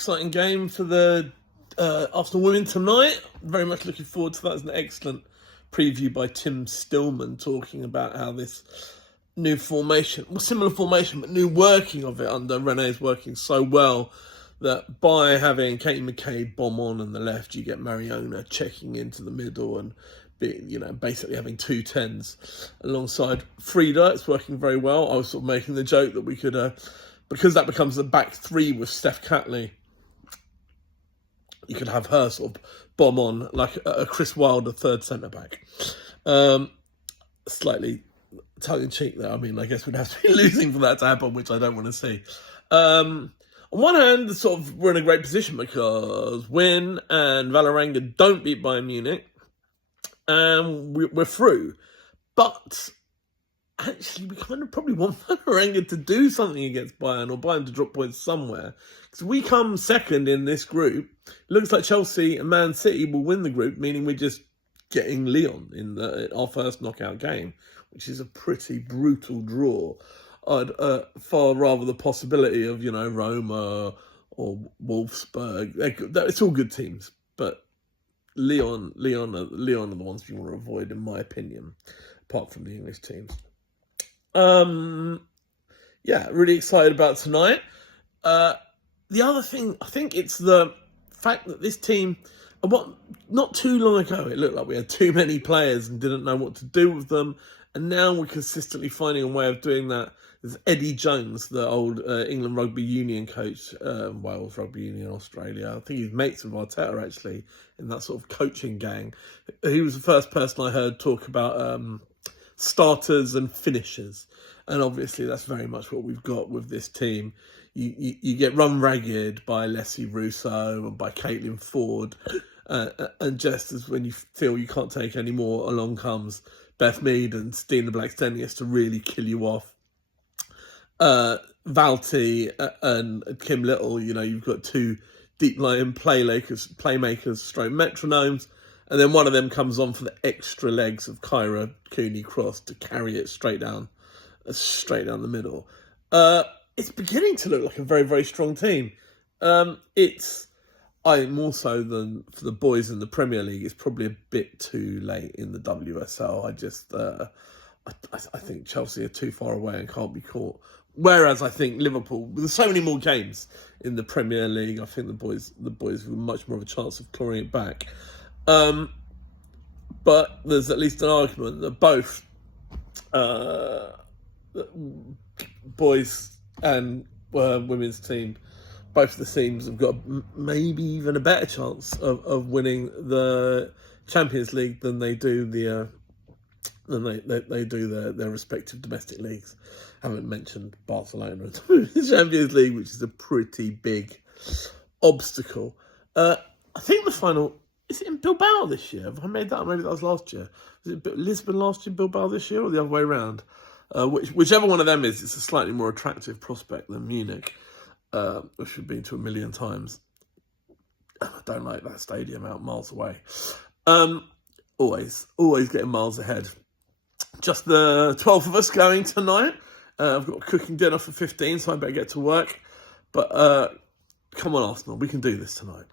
exciting game for the Arsenal women tonight. Very much looking forward to that. It's an excellent preview by Tim Stillman talking about how this new formation, well, similar formation, but new working of it under Renee is working so well that by having Katie McCabe bomb on the left, you get Mariona checking into the middle and basically having 2 10s alongside Frida. It's working very well. I was sort of making the joke that we could, because that becomes the back three with Steph Catley, you could have her sort of bomb on like a Chris Wilder third centre-back. Slightly tongue-in-cheek there. I mean, I guess we'd have to be losing for that to happen, which I don't want to see. On one hand, sort of we're in a great position because Win and Vålerenga don't beat Bayern Munich, and we're through. But actually, we kind of probably want Vålerenga to do something against Bayern, or Bayern to drop points somewhere. Because we come second in this group, it looks like Chelsea and Man City will win the group, meaning we're just getting Lyon in our first knockout game, which is a pretty brutal draw. I'd far rather the possibility of, Roma or Wolfsburg. It's all good teams, but Lyon are the ones you want to avoid, in my opinion, apart from the English teams. Really excited about tonight. The other thing, I think it's the fact that this team, not too long ago, it looked like we had too many players and didn't know what to do with them. And now we're consistently finding a way of doing that. There's Eddie Jones, the old England Rugby Union coach, Wales Rugby Union, Australia. I think he's mates with Arteta, actually, in that sort of coaching gang. He was the first person I heard talk about starters and finishers. And obviously that's very much what we've got with this team. You get run ragged by Leslie Russo and by Caitlin Ford. And just as when you feel you can't take any more, along comes Beth Mead and Stina Blackstenius to really kill you off. Valti and Kim Little, you've got 2 deep-lying playmakers, stroke metronomes, and then one of them comes on for the extra legs of Kyra Cooney-Cross to carry it straight down the middle. It's beginning to look like a very, very strong team. More so than for the boys in the Premier League, it's probably a bit too late in the WSL. I think Chelsea are too far away and can't be caught. Whereas I think Liverpool, with so many more games in the Premier League, I think the boys have much more of a chance of clawing it back. But there's at least an argument that both boys and women's team, both the teams have got maybe even a better chance of winning the Champions League than they do their respective domestic leagues. I haven't mentioned Barcelona in the Champions League, which is a pretty big obstacle. I think the final, is it in Bilbao this year? Have I made that? Or maybe that was last year. Was it Lisbon last year, Bilbao this year, or the other way around? Whichever one of them is, it's a slightly more attractive prospect than Munich, which we've been to 1 million times. I don't like that stadium out miles away. Always getting miles ahead. Just the 12 of us going tonight. I've got a cooking dinner for 15, so I better get to work. But come on, Arsenal, we can do this tonight.